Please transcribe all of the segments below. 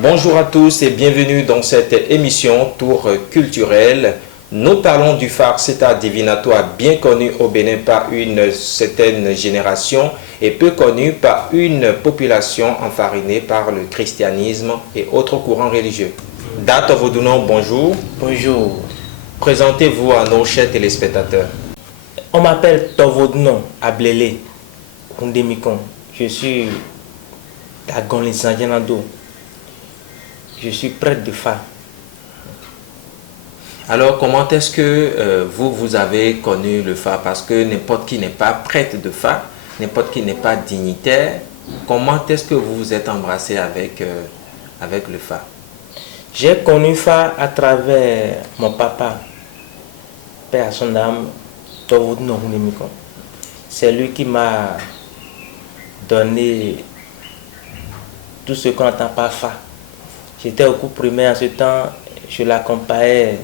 Bonjour à tous et bienvenue dans cette émission Tour culturel. Nous parlons du phare Seta divinatoire bien connu au Bénin par une certaine génération et peu connu par une population enfarinée par le christianisme et autres courants religieux. Date Vodounon, bonjour. Bonjour. Présentez-vous à nos chers téléspectateurs. On m'appelle Tovodnon Ablélé Kundemikon. Je suis d'Agonlisanjanado. Je suis prêtre de Fa. Alors, comment est-ce que vous avez connu le Fa? Parce que n'importe qui n'est pas prêtre de Fa, n'importe qui n'est pas dignitaire. Comment est-ce que vous vous êtes embrassé avec le Fa? J'ai connu Fa à travers mon papa, père à son âme, Tovodnon Kundemikon. C'est lui qui m'a donné tout ce qu'on n'entend pas Fa. J'étais au cours primaire en ce temps, je l'accompagnais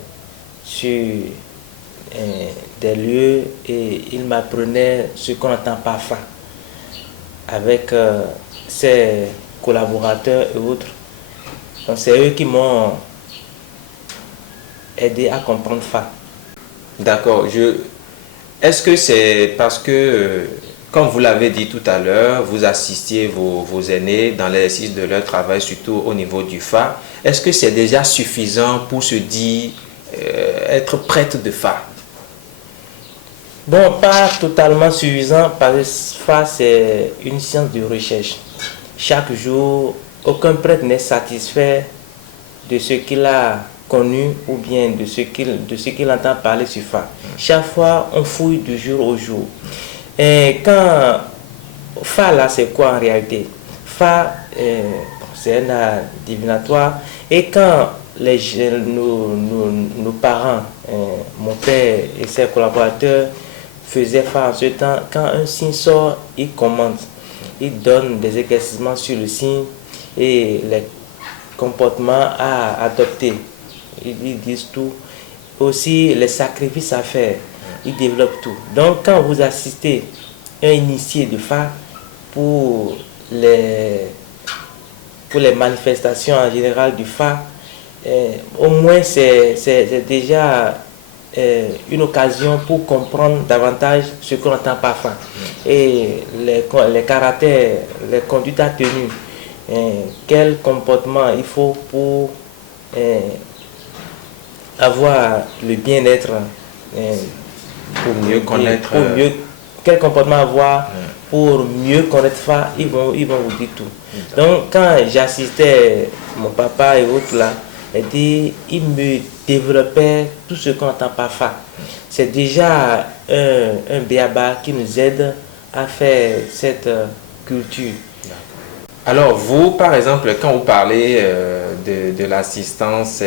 sur des lieux et il m'apprenait ce qu'on n'entend pas Fa avec ses collaborateurs et autres. Donc c'est eux qui m'ont aidé à comprendre Fa. D'accord. Est-ce que c'est parce que, comme vous l'avez dit tout à l'heure, vous assistiez vos aînés dans l'exercice de leur travail, surtout au niveau du Fa. Est-ce que c'est déjà suffisant pour se dire être prêtre de Fa? Bon, pas totalement suffisant parce que Fa, c'est une science de recherche. Chaque jour, aucun prêtre n'est satisfait de ce qu'il a connu ou bien de ce qu'il entend parler sur Fa. Chaque fois, on fouille du jour au jour. Et quand Fa là, c'est quoi en réalité? Fa, c'est un art divinatoire. Et quand nos parents, mon père et ses collaborateurs faisaient Fa en ce temps, quand un signe sort, ils commandent. Ils donnent des éclaircissements sur le signe et les comportements à adopter. Ils disent tout. Aussi, les sacrifices à faire. Ils développent tout. Donc, quand vous assistez un initié de Fa pour les manifestations en général du Fa, au moins c'est déjà une occasion pour comprendre davantage ce qu'on n'entend pas Fa. Et les caractères, les conduites à tenir, quel comportement il faut pour avoir le bien-être. Pour mieux connaître. Quel comportement avoir pour mieux connaître Fa, ils vont vous dire tout. Donc quand j'assistais mon papa et autres là, ils me développaient tout ce qu'on n'entend pas Fa. C'est déjà un béaba qui nous aide à faire cette culture. Alors vous, par exemple, quand vous parlez de l'assistance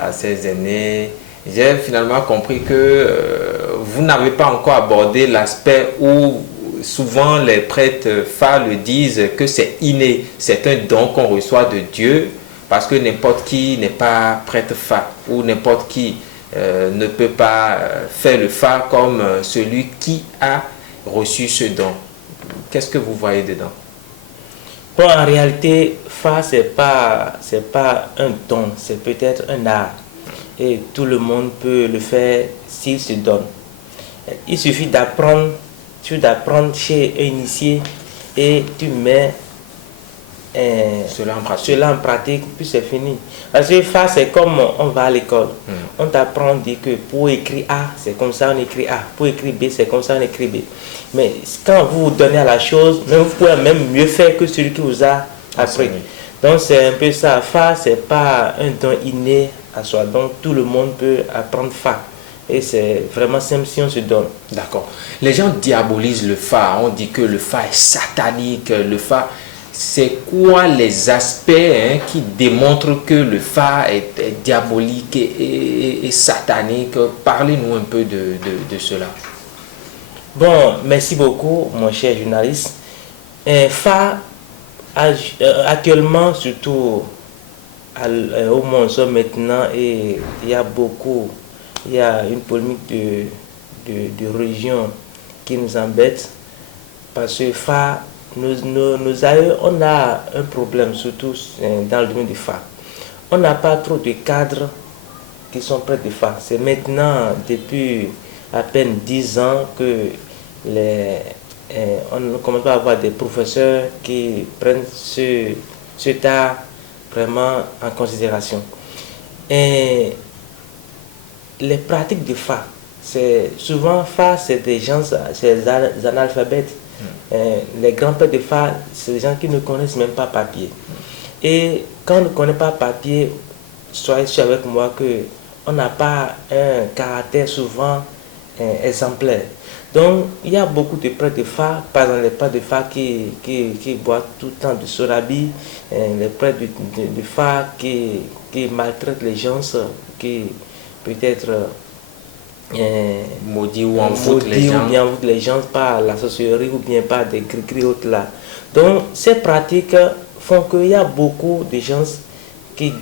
à ces aînés, j'ai finalement compris que vous n'avez pas encore abordé l'aspect où souvent les prêtres Fa le disent que c'est inné, c'est un don qu'on reçoit de Dieu parce que n'importe qui n'est pas prêtre Fa ou n'importe qui ne peut pas faire le Fa comme celui qui a reçu ce don. Qu'est-ce que vous voyez dedans? Bon, en réalité, Fa, c'est pas un don, c'est peut-être un art. Et tout le monde peut le faire s'il se donne. Il suffit d'apprendre chez un initié et tu mets cela en pratique, puis c'est fini. Parce que Fa, c'est comme on va à l'école. On t'apprend, on dit que pour écrire A, c'est comme ça on écrit A. Pour écrire B, c'est comme ça on écrit B. Mais quand vous vous donnez à la chose, vous pouvez même mieux faire que celui qui vous a appris. Donc c'est un peu ça. Fa, c'est pas un don inné à soi. Donc tout le monde peut apprendre Fa. Et c'est vraiment simple si on se donne. D'accord. Les gens diabolisent le Fa. On dit que le Fa est satanique. Le Fa, c'est quoi les aspects qui démontrent que le Fa est diabolique et satanique? Parlez-nous un peu de cela. Bon, merci beaucoup, mon cher journaliste. Fa, actuellement, surtout au monde maintenant, et il y a une polémique de religion qui nous embête parce que Fa nos aïeux, on a un problème, surtout dans le domaine du FA. On n'a pas trop de cadres qui sont près du FA. C'est maintenant, depuis à peine 10 ans, que on commence à avoir des professeurs qui prennent cet art vraiment en considération. Et les pratiques du FA, souvent FA, c'est des gens, c'est des analphabètes. Les grands-pères de FA, c'est des gens qui ne connaissent même pas papier. Et quand on ne connaît pas papier, soyez sûr avec moi que on n'a pas un caractère souvent exemplaire. Donc, il y a beaucoup de prêtres de FA, par exemple les prêtres de FA qui boivent tout le temps du sorabi, les prêtres de FA qui maltraitent les gens, qui peut-être maudit ou envoûtent les gens par la sorcellerie ou bien par des gris-gris autres là. Donc, ces pratiques font qu'il y a beaucoup de gens qui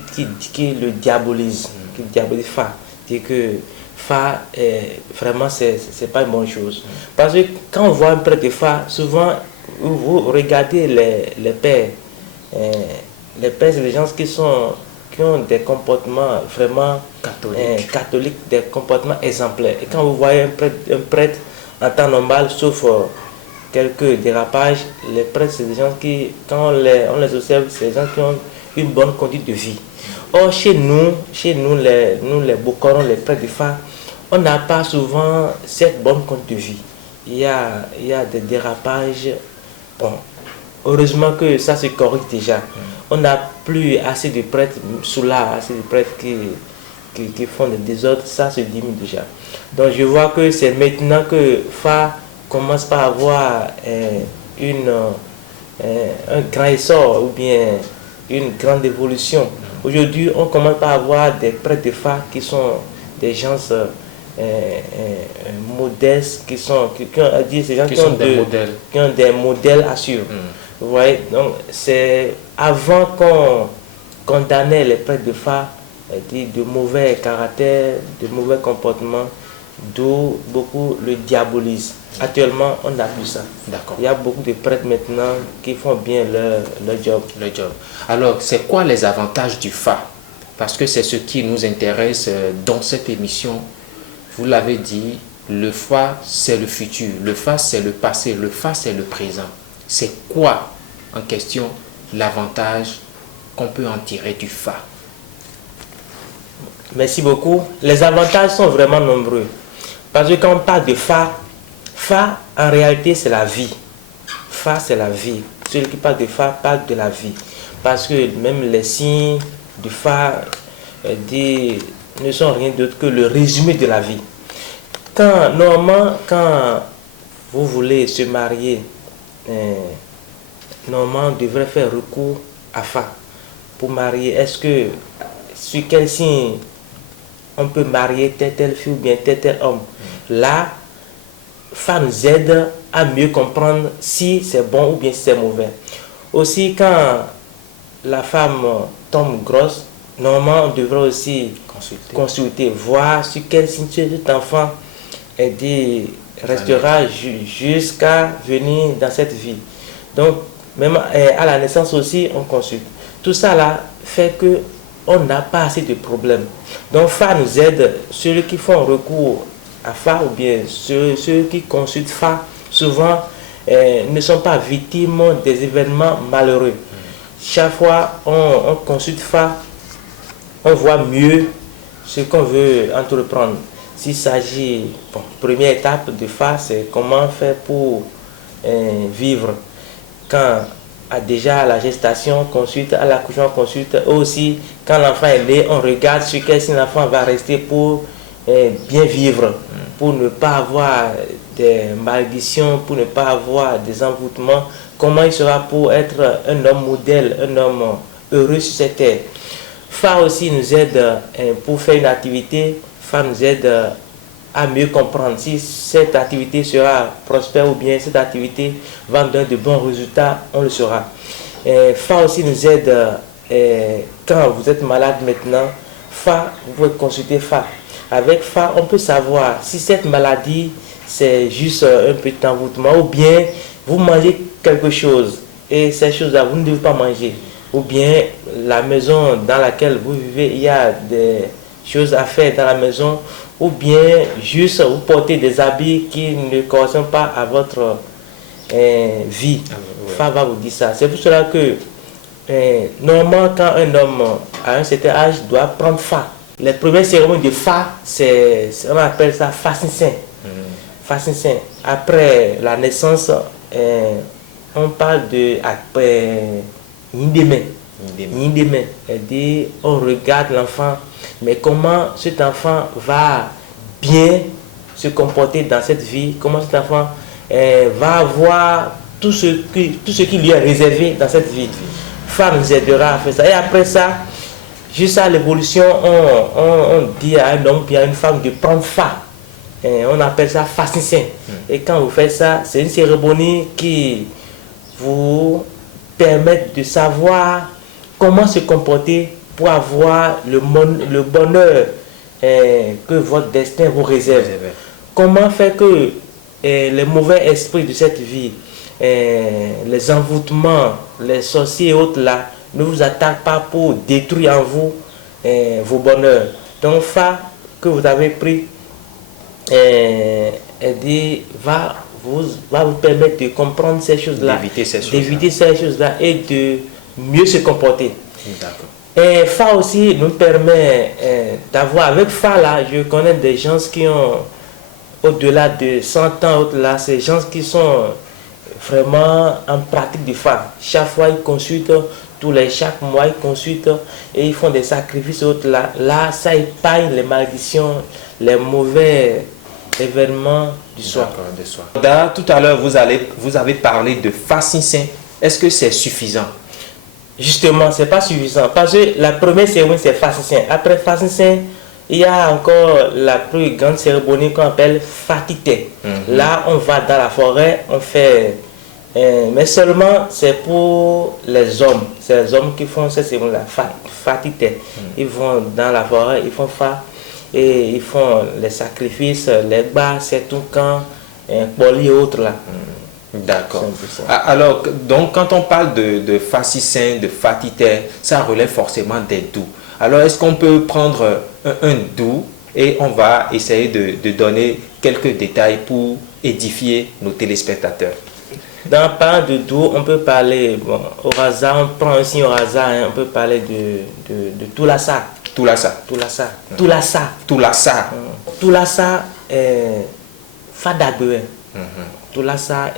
le diabolisent, qui diabolisent FA. C'est que FA, vraiment, c'est pas une bonne chose. Parce que quand on voit un prêtre de FA, souvent, vous regardez les pères. Les pères, c'est des gens qui ont des comportements vraiment catholiques, des comportements exemplaires. Et quand vous voyez un prêtre en temps normal, sauf quelques dérapages, les prêtres, c'est des gens qui, quand on les observe, c'est des gens qui ont une bonne conduite de vie. Or, chez nous les Bokorons, les prêtres de FA, on n'a pas souvent cette bonne conduite de vie. Il y a des dérapages. Bon, heureusement que ça se corrige déjà. On n'a plus assez de prêtres sous là, assez de prêtres qui font des désordres, ça se diminue déjà. Donc je vois que c'est maintenant que FA commence par avoir un grand essor ou bien une grande évolution. Aujourd'hui, on commence par avoir des prêtres de FA qui sont des gens modestes, qui ont des modèles à suivre. Vous voyez, donc c'est avant qu'on condamnait les prêtres de FA de mauvais caractères, de mauvais comportements, d'où beaucoup le diabolisent. Actuellement, on n'a plus ça. D'accord. Il y a beaucoup de prêtres maintenant qui font bien leur job. Alors, c'est quoi les avantages du FA? Parce que c'est ce qui nous intéresse dans cette émission. Vous l'avez dit, le FA, c'est le futur. Le FA, c'est le passé. Le FA, c'est le présent. C'est quoi, en question, l'avantage qu'on peut en tirer du FA? Merci beaucoup. Les avantages sont vraiment nombreux. Parce que quand on parle de FA, en réalité, c'est la vie. FA, c'est la vie. Celui qui parle de FA parle de la vie. Parce que même les signes du FA ne sont rien d'autre que le résumé de la vie. Normalement, quand vous voulez se marier, normalement, on devrait faire recours à FA pour marier. Est-ce que, sur quel signe on peut marier telle fille ou bien tel homme? Là, FA nous aide à mieux comprendre si c'est bon ou bien si c'est mauvais. Aussi, quand la femme tombe grosse, normalement, on devrait aussi consulter, voir sur quel signe cet enfant restera jusqu'à venir dans cette vie. Donc, même à la naissance aussi, on consulte. Tout ça là fait que on n'a pas assez de problèmes. Donc, FA nous aide. Ceux qui font recours à FA ou bien ceux qui consultent FA, souvent ne sont pas victimes des événements malheureux. Chaque fois on consulte FA, on voit mieux ce qu'on veut entreprendre. S'il s'agit, première étape de FA, c'est comment faire pour vivre. Quand déjà à la gestation, on consulte, à l'accouchement, on consulte. Aussi, quand l'enfant est né, on regarde sur quel signe l'enfant va rester pour bien vivre, pour ne pas avoir des malédictions, pour ne pas avoir des envoûtements. Comment il sera pour être un homme modèle, un homme heureux sur cette terre. FA aussi nous aide pour faire une activité. FA nous aide à mieux comprendre si cette activité sera prospère ou bien cette activité va donner de bons résultats, on le saura. FA aussi nous aide quand vous êtes malade maintenant. FA, vous pouvez consulter FA. Avec FA, on peut savoir si cette maladie, c'est juste un petit envoûtement, ou bien vous mangez quelque chose et ces choses-là, vous ne devez pas manger, ou bien la maison dans laquelle vous vivez, il y a des choses à faire dans la maison, ou bien juste vous portez des habits qui ne correspondent pas à votre vie. Fa va vous dire ça. C'est pour cela que normalement, quand un homme à un certain âge doit prendre Fa, les premières cérémonies de Fa, on appelle ça Fassinsin. Fassinsin. Après la naissance, on parle de Nindeme. Elle dit, on regarde l'enfant, mais comment cet enfant va bien se comporter dans cette vie, comment cet enfant va avoir tout ce qui lui est réservé dans cette vie. Femme nous aidera à faire ça. Et après ça, juste à l'évolution, on dit à un homme et à une femme de prendre Fa. On appelle ça Fassinsin. Et quand vous faites ça, c'est une cérémonie qui vous permet de savoir comment se comporter pour avoir le bonheur que votre destin vous réserve. Comment faire que les mauvais esprits de cette vie, les envoûtements, les sorciers et autres là, ne vous attaquent pas pour détruire en vous vos bonheurs. Donc, Fa que vous avez pris, elle dit, va vous permettre de comprendre ces choses-là, d'éviter ces choses-là et de mieux se comporter. Et Fa aussi nous permet d'avoir, avec Fa là, je connais des gens qui ont au-delà de 100 ans, au-delà, ces gens qui sont vraiment en pratique de Fa. Chaque fois ils consultent, chaque mois ils consultent et ils font des sacrifices au-delà. Là, ça épargne les malédictions, les mauvais événements du soir. Tout à l'heure, vous avez parlé de Fassinsin. Est-ce que c'est suffisant? Justement, c'est pas suffisant. Parce que la première cérémonie, c'est Fassinsin. Après Fassinsin, il y a encore la plus grande cérémonie qu'on appelle Fatite. Là, on va dans la forêt, on fait... mais seulement, c'est pour les hommes. C'est les hommes qui font cette cérémonie-là, Fatite. Ils vont dans la forêt, ils font Fa. Et ils font les sacrifices, les bas, c'est tout camp, poli et autres là. D'accord. Alors, donc quand on parle de Fassinsin, de Fatite, ça relève forcément des doux. Alors, est-ce qu'on peut prendre un doux et on va essayer de donner quelques détails pour édifier nos téléspectateurs? Dans parlant de doux, on peut parler, au hasard, on prend aussi au hasard, on peut parler de Tulasa. Tulasa Fadagbe. Tulasa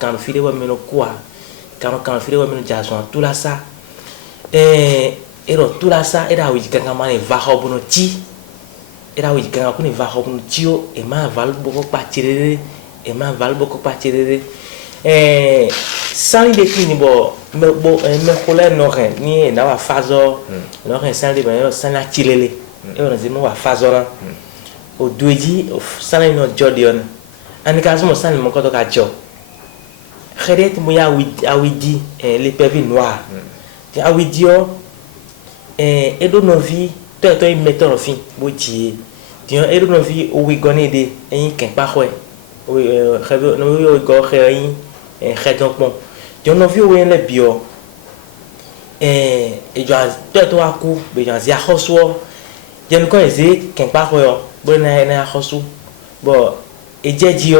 kan fide wa meno kwa. Kan fide wa meno jason. Tulasa Tulasa era wijikanga mane vaho bono chi. Era wijikanga kuni vaho bono chio e ma val boko patirere e ma val boko patirere. Sans décliner me colère n'aurait ni na wa fazo n'aurait sans de ben sans la chilele et on dit wa fazo là au douji sans no jodion en cas mo sans mo ko to ka jo xeret mo ya awidi les pervis noirs ti awidi o et do no vi to mettre fin bo ji ti e do no vi o wi gone de en ken pa xwe o xebe no wi o go xeyin donc bon tu as vu où est le bio et tu as tout à coup mais tu as dit à Joshua tu as quoi dit qu'un par bon na Joshua bon et j'ai dit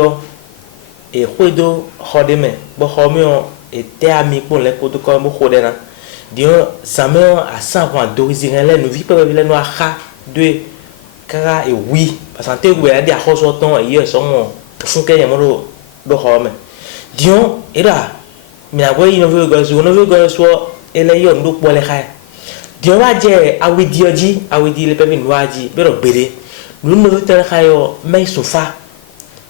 et Huido Hodeme bon Homio était ami pour les potes comme Hodena Dieu ça me à 100 ans d'origine là nous vit pas le noir de car et oui parce que tu as dit à Joshua ton et ils sont que y a mon do Home Dion era mais après il ne veut pas soit elle est on pour les cas Dion va dire awidioji awidi le pevin waji bero bere nous ne veut pas faire mais sofa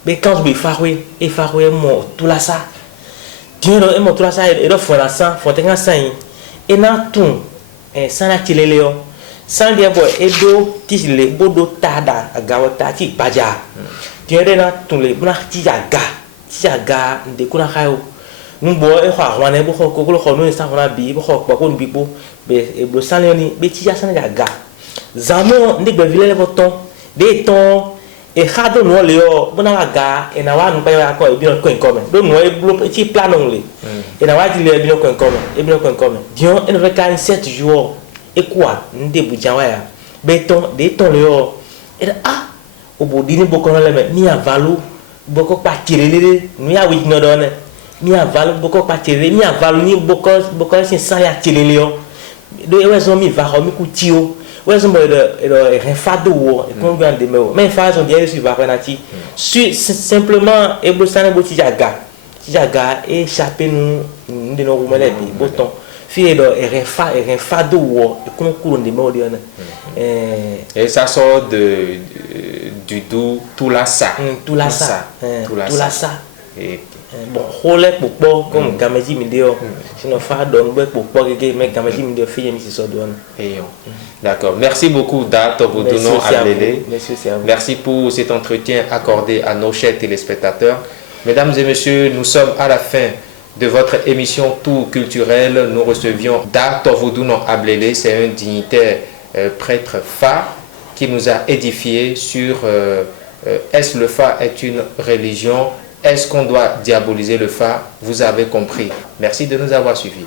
mais quand je fais oui et faire oui mon tout là ça Dion et mon tout là ça et le fond là ça faut tenir ça et na tout et ça na tileleo sans dire boy et do tisle bodo tada agawata ti baja Dion na tout les bna ti jaga de kuna hayo ngbo e kwa wane bo ko ko ko no sa fona bi bo ko ko bi bo be e blo sanoni be ti ja san jaga zamo ndi be vile le boton de ton e khado no le yo bona ga e na wa no pa ya ko e bi no ko come do no e blo ti plan on le e na wa di le bi no ko come e bi no ko come dion e no ve ka 7 jours e quoi nde bu jawa ya beton de ton le yo e obodi ni boko no le me ni avalu boko pa tirele ni ya wi no do ne ni avalu boko pa tirele ni avalu ni boko sin sa ya tirele yo do e we zo mi va ho mi ku ti o ouais c'est moi le refado et qu'on vient de mais phase on dirait sur vapenati simplement et bosana boti jaga et échapper nous de nos roumales de bouton fait le refado et qu'on coule de mots et ça sort du tout là ça et bon rôle pour comme gameji mideo sinon fa don pour mais gameji mideo fait mi se donne. D'accord, merci beaucoup Dat Vodounon Ablélé. Merci pour cet entretien accordé à nos chers téléspectateurs. Mesdames et messieurs, nous sommes à la fin de votre émission Tour culturel. Nous recevions Dat Vodounon Ablélé, c'est un dignitaire prêtre Fa qui nous a édifié sur est-ce le Fa est une religion? Est-ce qu'on doit diaboliser le Fa? Vous avez compris. Merci de nous avoir suivis.